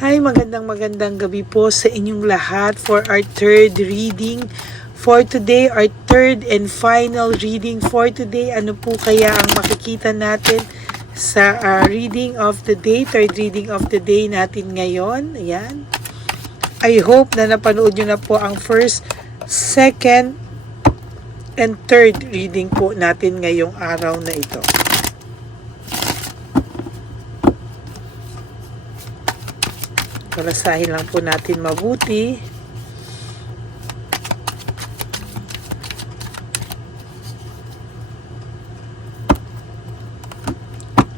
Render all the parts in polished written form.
Hi, magandang gabi po sa inyong lahat for our third reading for today, our third and final reading for today. Ano po kaya ang makikita natin sa reading of the day, third reading of the day natin ngayon? Ayan. I hope na napanood nyo na po ang first, second, and third reading po natin ngayong araw na ito. Balasahin lang po natin mabuti.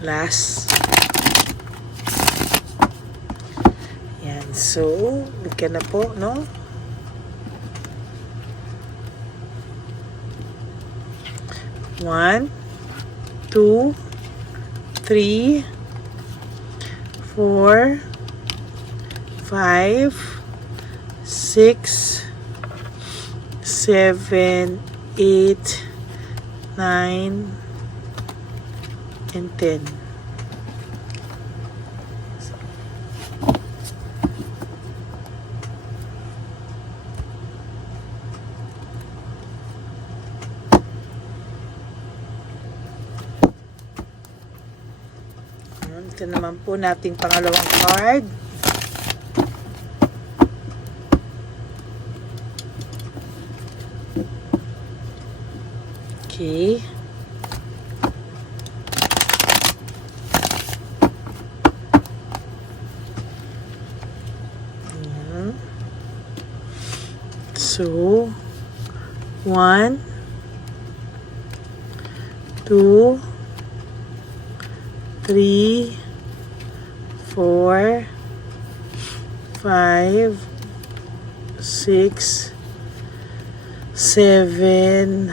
Last. Yan. So, bigyan na po, no? One, two, three, 4, 5, 6, 7, 8, 9, and 10. Ito naman po nating pangalawang card. Okay. Ayan. So, 1, 2, 3, 4, 5, 6, 7,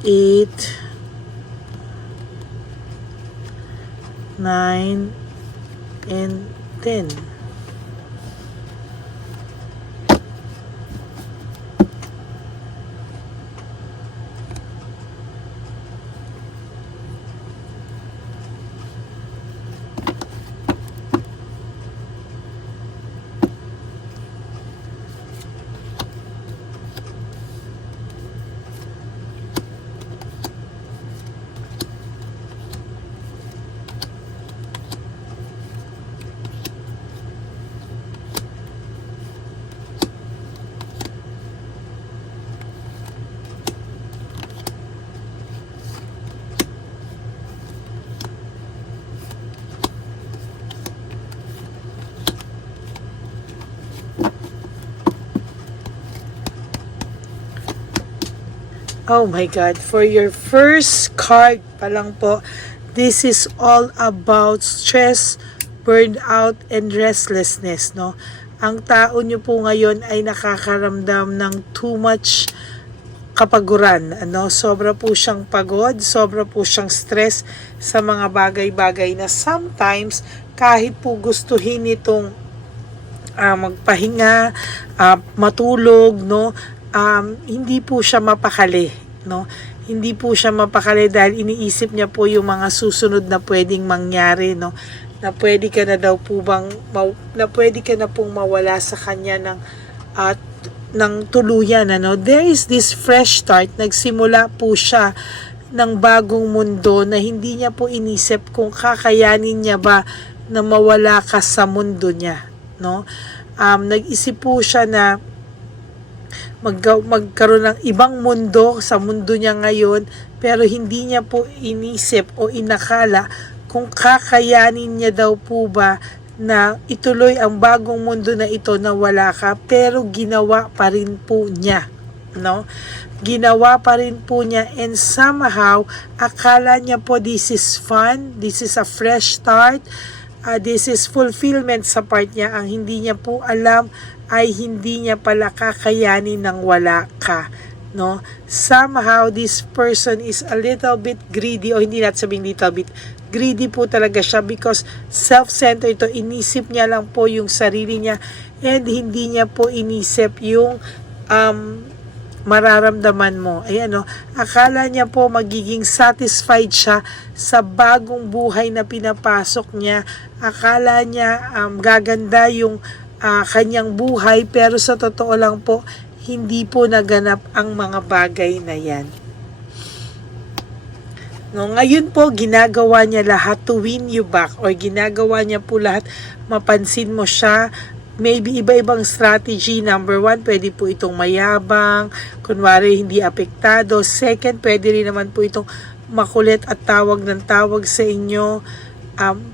8, 9, and 10. Oh my God, for your first card pa lang po, this is all about stress, burnout, and restlessness, no? Ang tao nyo po ngayon ay nakakaramdam ng too much kapaguran, ano? Sobra po siyang pagod, sobra po siyang stress sa mga bagay-bagay na sometimes kahit po gustuhin itong magpahinga, matulog, no? Hindi po siya mapakali, no? Hindi po siya mapakali dahil iniisip niya po yung mga susunod na pwedeng mangyari, no? Na pwede ka na daw po na pwede ka na pong mawala sa kanya ng tuluyan, ano? There is this fresh start. Nagsimula po siya ng bagong mundo na hindi niya po inisip kung kakayanin niya ba na mawala ka sa mundo niya, no? Nag-isip po siya na magkaroon ng ibang mundo sa mundo niya ngayon, pero hindi niya po inisip o inakala kung kakayanin niya daw po ba na ituloy ang bagong mundo na ito na wala ka, pero ginawa pa rin po niya, no? Ginawa pa rin po niya, and somehow akala niya po this is fun, this is a fresh start, this is fulfillment sa part niya. Ang hindi niya po alam ay hindi niya pala kakayanin ng wala ka, no? Somehow this person is a little bit greedy, o hindi natin sabing little bit, greedy po talaga siya because self-centered ito. Inisip niya lang po yung sarili niya and hindi niya po inisip yung mararamdaman mo. Ayan, no? Akala niya po magiging satisfied siya sa bagong buhay na pinapasok niya. Akala niya gaganda yung kanyang buhay, pero sa totoo lang po, hindi po naganap ang mga bagay na yan. No, ngayon po, ginagawa niya lahat to win you back, or ginagawa niya po lahat mapansin mo siya. Maybe iba-ibang strategy. Number 1, pwede po itong mayabang, kunwari hindi apektado. Second, pwede rin naman po itong makulit at tawag ng tawag sa inyo.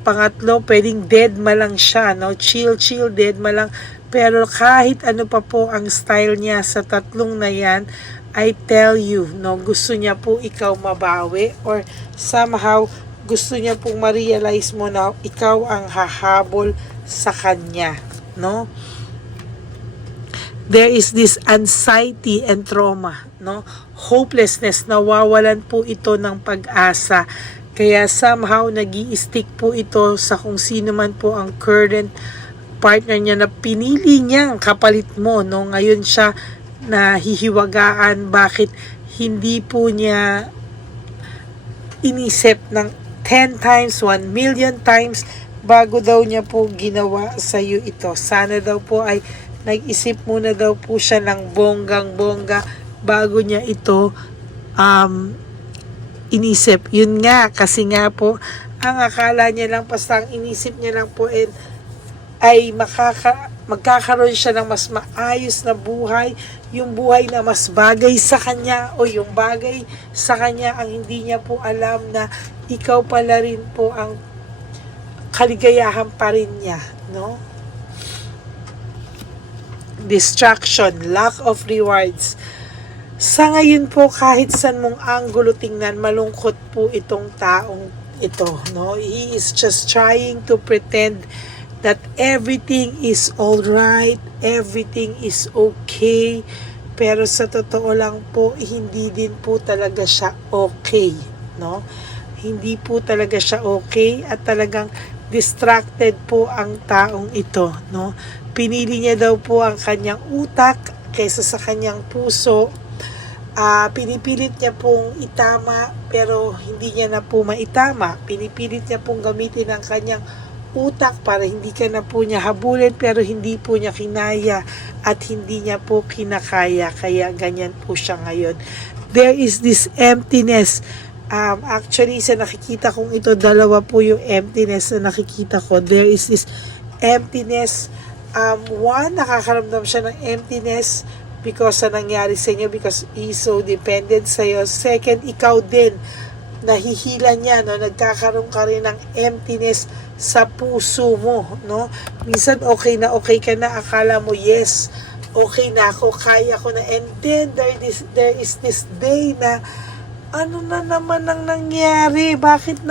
Pangatlo, pwedeng deadma lang siya, no? Chill, deadma lang. Pero kahit ano pa po ang style niya sa tatlong na yan, I tell you, no, gusto niya po ikaw mabawi, or somehow gusto niya pong ma-realize mo na ikaw ang hahabol sa kanya, no? There is this anxiety and trauma, no? Hopelessness, nawawalan po ito ng pag-asa. Kaya somehow nag-i-stick po ito sa kung sino man po ang current partner niya na pinili niyang kapalit mo, no? Ngayon siya nahihiwagaan, bakit hindi po niya inisip ng 10 times, 1 million times bago daw niya po ginawa sa iyo ito. Sana daw po ay nag-isip muna daw po siya ng bonggang-bongga bago niya ito inisip. Yun nga, kasi nga po, ang akala niya lang, basta ang inisip niya lang po ay magkakaroon siya ng mas maayos na buhay, yung buhay na mas bagay sa kanya, o yung bagay sa kanya ang hindi niya po alam na ikaw pala rin po ang kaligayahan pa rin niya, no? Distraction, lack of rewards. Sa ngayon po, kahit saan mong anggulo tingnan, malungkot po itong taong ito, no? He is just trying to pretend that everything is all right, everything is okay, pero sa totoo lang po, hindi din po talaga siya okay, no? Hindi po talaga siya okay, at talagang distracted po ang taong ito, no? Pinili niya daw po ang kanyang utak kaysa sa kanyang puso. Pinipilit niya pong itama, pero hindi niya na po maitama. Pinipilit niya pong gamitin ang kanyang utak para hindi ka na po niya habulin, pero hindi po niya kinaya at hindi niya po kinakaya, kaya ganyan po siya ngayon. There is this emptiness. Actually, sa nakikita kong ito, dalawa po yung emptiness na nakikita ko. There is this emptiness. One, nakakaramdam siya ng emptiness because sa nangyari sa inyo, because he's so dependent sa iyo. Second, ikaw din, nahihila niya, no? Nagkakaroon ka rin ng emptiness sa puso mo, no? Minsan okay ka na, akala mo, yes, okay na ako, kaya ko na, and then there is this day na ano na naman ang nangyari, bakit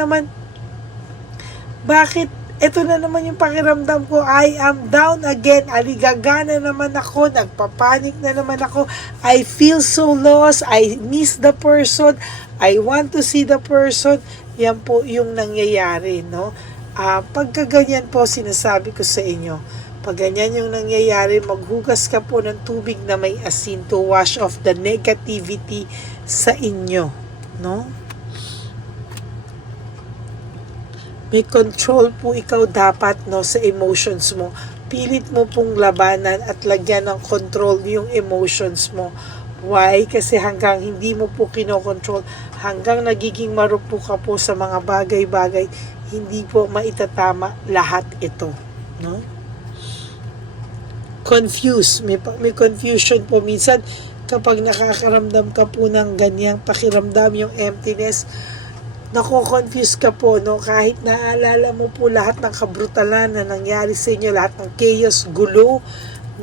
ito na naman yung pakiramdam ko, I am down again, aligaga na naman ako, nagpapanik na naman ako, I feel so lost, I miss the person, I want to see the person. Yan po yung nangyayari, no? Pagka ganyan po, sinasabi ko sa inyo, pag ganyan yung nangyayari, maghugas ka po ng tubig na may asin to wash off the negativity sa inyo, no? May control po ikaw dapat, no, sa emotions mo. Pilit mo pong labanan at lagyan ng control yung emotions mo. Why? Kasi hanggang hindi mo po kinokontrol, hanggang nagiging marupok ka po sa mga bagay-bagay, hindi po maitatama lahat ito, no? Confused. May confusion po. Minsan, kapag nakakaramdam ka po ng ganyang pakiramdam, yung emptiness, nako-confuse ka po, no? Kahit naalala mo po lahat ng kabrutalan na nangyari sa inyo, lahat ng chaos, gulo,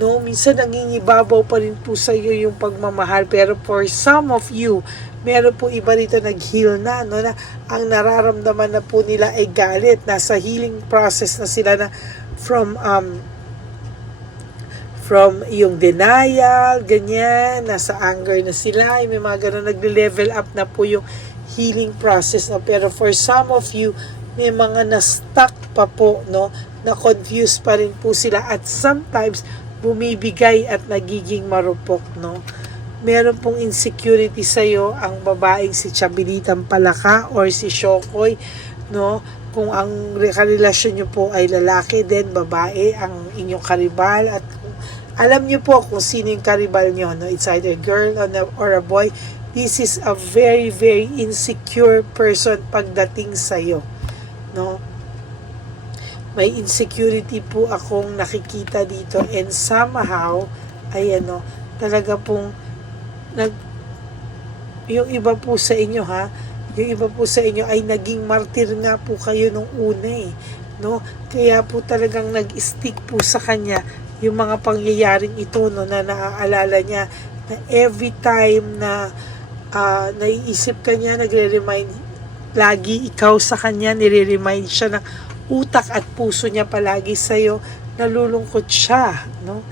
no? Minsan nangingibabaw pa rin po sa iyo yung pagmamahal, pero for some of you, meron po iba rito nag-heal na, no? Na ang nararamdaman na po nila ay galit, nasa healing process na sila na from yung denial, ganyan, nasa anger na sila, may mga ganun, nagle-level up na po yung healing process, no? Pero for some of you, may mga na-stuck pa po, no? Na-confused pa rin po sila, at sometimes bumibigay at nagiging marupok, no? meron pong insecurity sa'yo ang babaeng si Chabilitang Palaka or si Shokoy, no? Kung ang karelasyon nyo po ay lalaki din, babae ang inyong karibal, at alam nyo po kung sino yung karibal nyo, no? It's either a girl or a boy. This is a very, very insecure person pagdating sa'yo, no? May insecurity po akong nakikita dito, and somehow, ayan, no, talaga pong yung iba po sa inyo, yung iba po sa inyo ay naging martir nga po kayo nung una, no? Kaya po talagang nag-stick po sa kanya yung mga pangyayaring ito, no, na naaalala niya, na every time na naiisip ka niya, nagre-remind lagi ikaw sa kanya, nire-remind siya ng utak at puso niya palagi sa'yo, nalulungkot siya, no?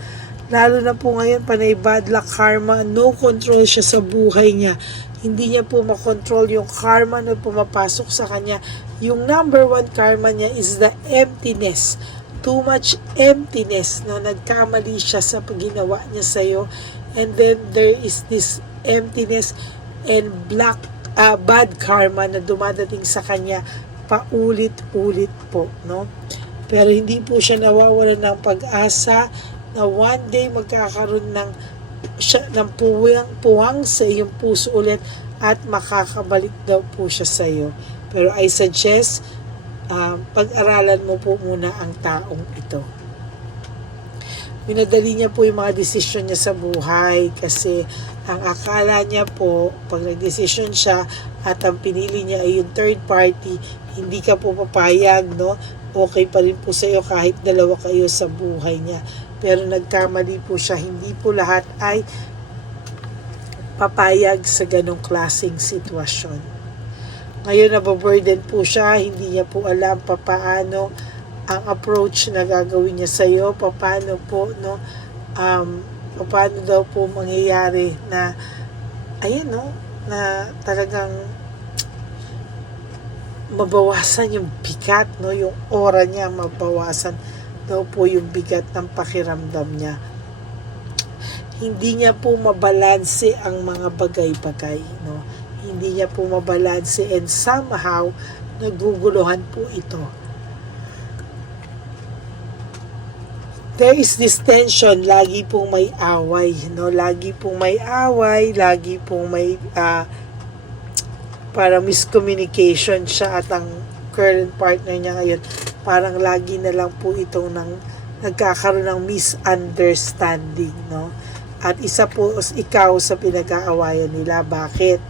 Lalo na po ngayon, panay bad luck karma, no control siya sa buhay niya. Hindi niya po makontrol yung karma na pumapasok sa kanya. Yung number one karma niya is the emptiness. Too much emptiness, no? Nagkamali siya sa ginawa niya sa'yo. And then there is this emptiness and bad karma na dumadating sa kanya paulit-ulit po, no? Pero hindi po siya nawawalan ng pag-asa na one day magkakaroon ng puwang sa iyong puso ulit at makakabalik daw po siya sa iyo. Pero I suggest pag-aralan mo po muna ang taong ito. Minadali niya po yung mga desisyon niya sa buhay kasi ang akala niya po, pag nag-desisyon siya at ang pinili niya ay yung third party, hindi ka po papayag, no? Okay pa rin po sa iyo kahit dalawa kayo sa buhay niya. Pero nagkamali po siya, hindi po lahat ay papayag sa ganong klaseng sitwasyon. Ngayon nababurden po siya, hindi niya po alam paano ang approach na gagawin niya sa iyo, paano po, no, paano daw po mangyayari na ayun, no, na talagang mabawasan yung bigat, no, yung aura niya, mabawasan daw po yung bigat ng pakiramdam niya. Hindi niya po mabalanse ang mga bagay-bagay, no? Hindi niya po mabalanse, and somehow naguguluhan po ito. There is this tension, lagi pong may away, no? Lagi pong may away, lagi pong may para miscommunication siya at ang current partner niya ngayon, parang lagi na lang po itong nagkakaroon ng misunderstanding, no? At isa po ikaw sa pinag-aawayan nila. Bakit?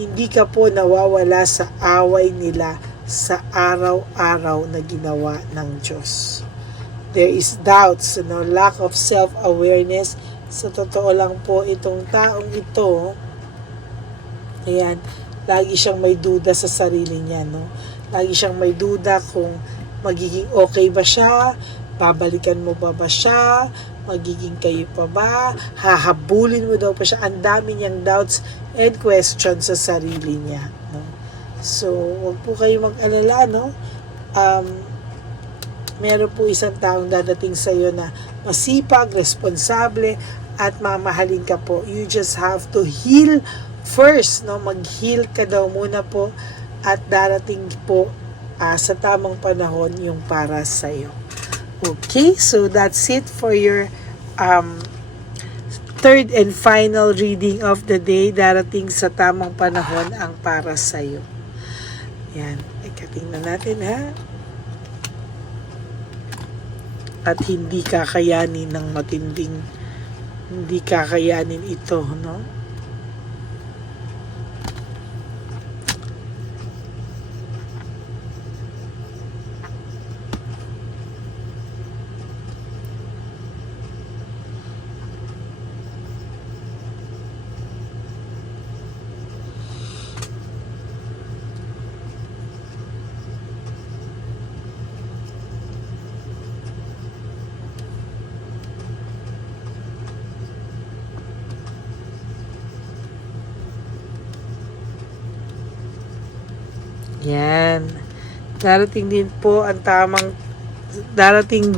Hindi ka po nawawala sa away nila sa araw-araw na ginawa ng Diyos. There is doubts, no? Lack of self-awareness. Sa totoo lang po, itong taong ito, ayan, lagi siyang may duda sa sarili niya, no? Lagi siyang may duda kung magiging okay ba siya, babalikan mo ba siya, magiging kayo pa ba, hahabulin mo daw pa siya. Ang dami niyang doubts and questions sa sarili niya, no? So, huwag po kayo mag-alala, no? Meron po isang taong dadating sa iyo na masipag, responsable, at mamahalin ka po. You just have to heal first, no? Mag-heal ka daw muna po, at darating po sa tamang panahon yung para sa iyo. Okay, so that's it for your third and final reading of the day. Darating sa tamang panahon ang para sa iyo. Yan, ikatingnan natin, ha? At hindi kakayanin ng matinding, hindi kakayanin ito, no? Yan. Darating din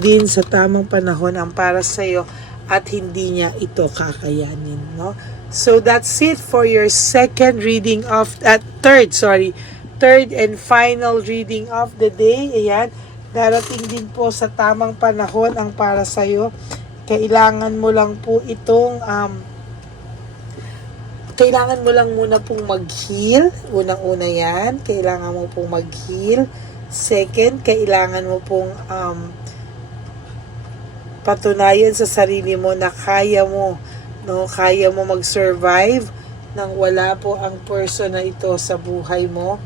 din sa tamang panahon ang para sa iyo, at hindi niya ito kakayanin, no? So that's it for your second reading of third and final reading of the day. Ayan, darating din po sa tamang panahon ang para sa'yo. Kailangan mo lang po itong kailangan mo lang muna pong mag-heal. Unang-una yan, kailangan mo pong mag-heal. Second, kailangan mo pong patunayan sa sarili mo na kaya mo, no? Kaya mo mag-survive nang wala po ang person na ito sa buhay mo.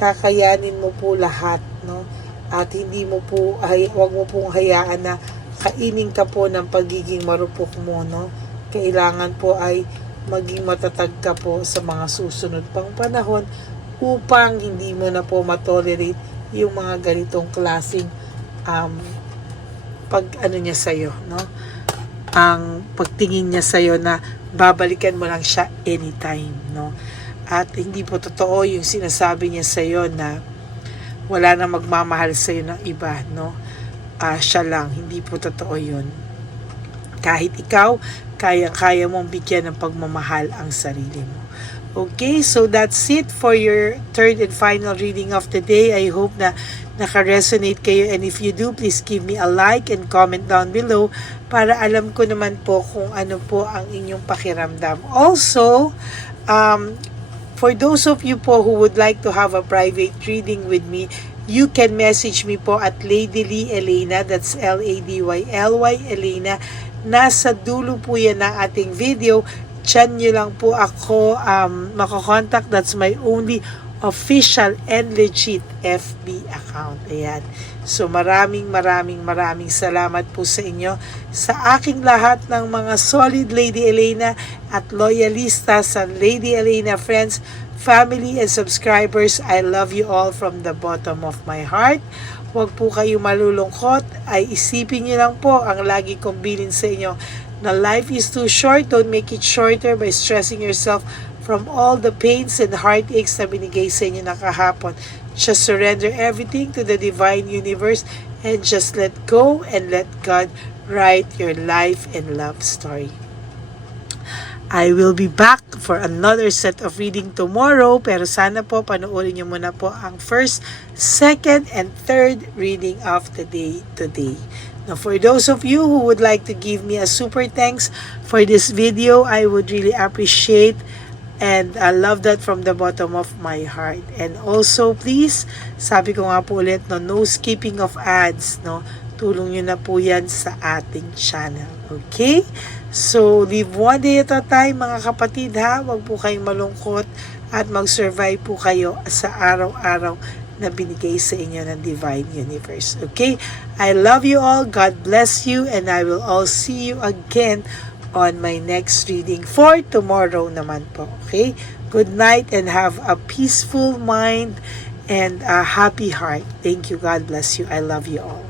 Kakayanin mo po lahat, no? At hindi mo po, wag mo pong hayaan na kainin ka po ng pagiging marupok mo, no? Kailangan po ay maging matatag ka po sa mga susunod pang panahon upang hindi mo na po matolerate yung mga ganitong klaseng niya sa'yo, no? Ang pagtingin niya sa'yo na babalikan mo lang siya anytime, no? At hindi po totoo yung sinasabi niya sa'yo na wala na magmamahal sa'yo ng iba, no? Siya lang, hindi po totoo yun. Kahit ikaw, kaya mong bigyan ng pagmamahal ang sarili mo. Okay, so that's it for your third and final reading of the day. I hope na naka-resonate kayo, and if you do, please give me a like and comment down below para alam ko naman po kung ano po ang inyong pakiramdam. Also, for those of you po who would like to have a private reading with me, you can message me po at Lady Lee Elena, that's Ladyly Elena. Nasa dulo po yan ng ating video. Diyan nyo lang po ako makakontakt. That's my only official and legit FB account. Ayan. So maraming salamat po sa inyo, sa aking lahat ng mga solid Lady Elena at loyalista sa Lady Elena friends, family and subscribers. I love you all from the bottom of my heart. Huwag po kayo malulungkot. Ay isipin niyo lang po ang lagi kong bilin sa inyo na life is too short. Don't make it shorter by stressing yourself from all the pains and heartaches na binigay sa inyo na kahapon. Just surrender everything to the divine universe and just let go and let God write your life and love story. I will be back for another set of reading tomorrow, pero sana po panoorin niyo muna po ang first, second, and third reading of the day today. Now, for those of you who would like to give me a super thanks for this video, I would really appreciate, and I love that from the bottom of my heart. And also, please, sabi ko nga po ulit, no skipping of ads, no? Tulong nyo na po yan sa ating channel. Okay? So, live one day at a time, mga kapatid, ha? Huwag po kayong malungkot at mag-survive po kayo sa araw-araw na binigay sa inyo ng Divine Universe. Okay? I love you all. God bless you. And I will all see you again on my next reading for tomorrow naman po. Okay? Good night and have a peaceful mind and a happy heart. Thank you. God bless you. I love you all.